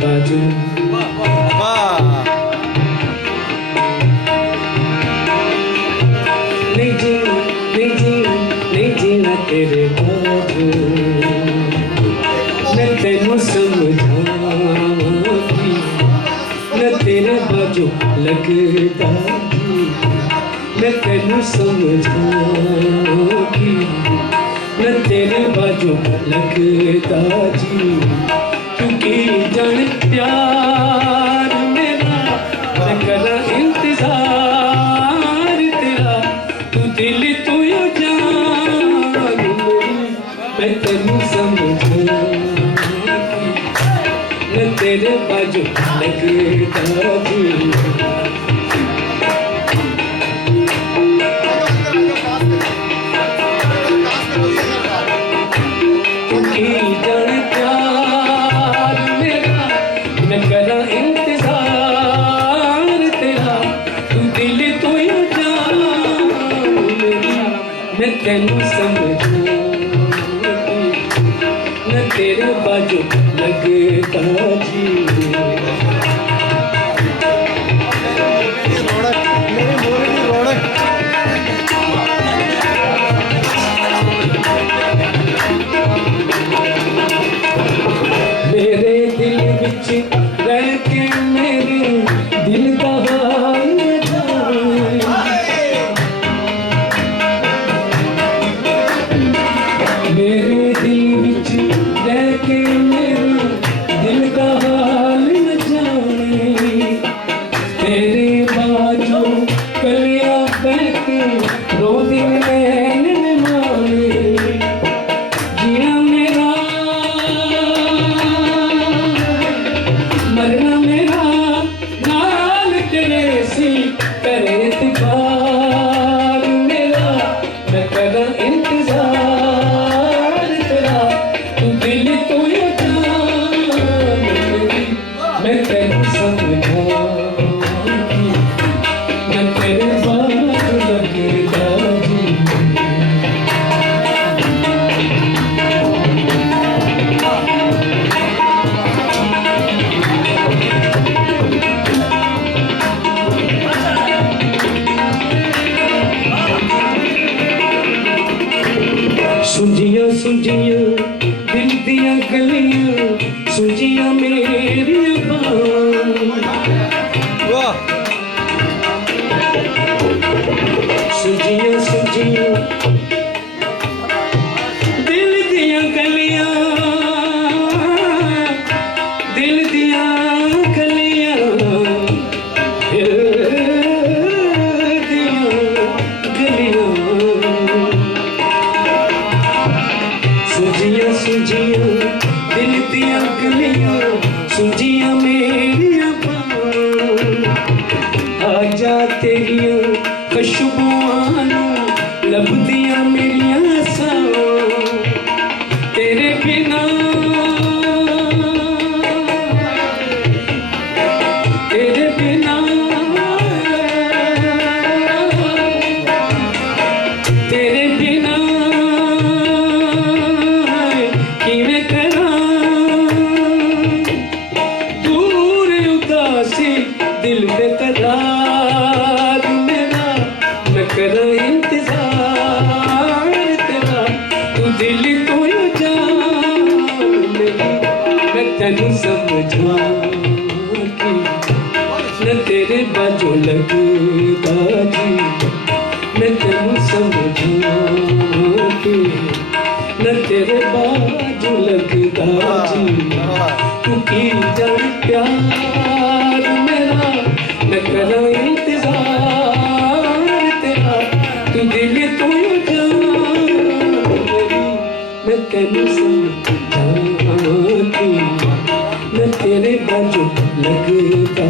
बाजू नहीं जीना नहीं जीना नहीं जीना तेरे बाजू मैं तेनू समझाऊंगी मैं तेरे बाजू लगता जी मैं तेनू समझाऊंगी मैं तेरे बाजू लगता जी क्योंकि जान प्यार मेरा मैं करा इंतजार तेरा तू दिल तू यो जान मैं तेनू समझाऊंगी मैं तेरे बाजू लगता जी मैं तेनू समझूंगी मैं तेरे बाजू लगता जी मेरे दिल विच रह के मेरे दिल का हाल न जाने मेरे दिल विच रह के मेरे दिल का हाल न जाने तेरे बाजू कलिया बहके रो दिल नैन माने जिया मेरा मरना मेरा नाल तेरे सी करे इत्तेफाक मेरा मैं करा इंतजार तेरा तू दिल तू यो जान मैं तेनू समझाऊंगी मैं तेरे बाजू लगता जी सुझिया सुझिया दिल दिया गलियां सुझिया मेरी सुझिया सुझिया दिल दिया गलियां दिल दिया गलियां दिल दिया गलियां सुझिया सुझिया दिल दिया गलियां सुझिया मेरिया आजा तेरिया खुशबुआं लभदियां मेरिया सा तेरे बिना तेरे बिना तेरे बिना किवें करां दूर उदासी दिल बेकरार मेरा मैं करा इंतजार तेरा तू दिल तू यो जान मैं तेनू समझाऊंगी मैं तेरे बाजू लगता जी मैं तेनू समझाऊंगी मैं तेरे बाजू लगता जी क्योंकि जान प्यार मेरा मैं करा इंतजार तेरा तू दिल तू यो जान मैं तेनू समझाऊंगी मैं तेरे बाजू लगता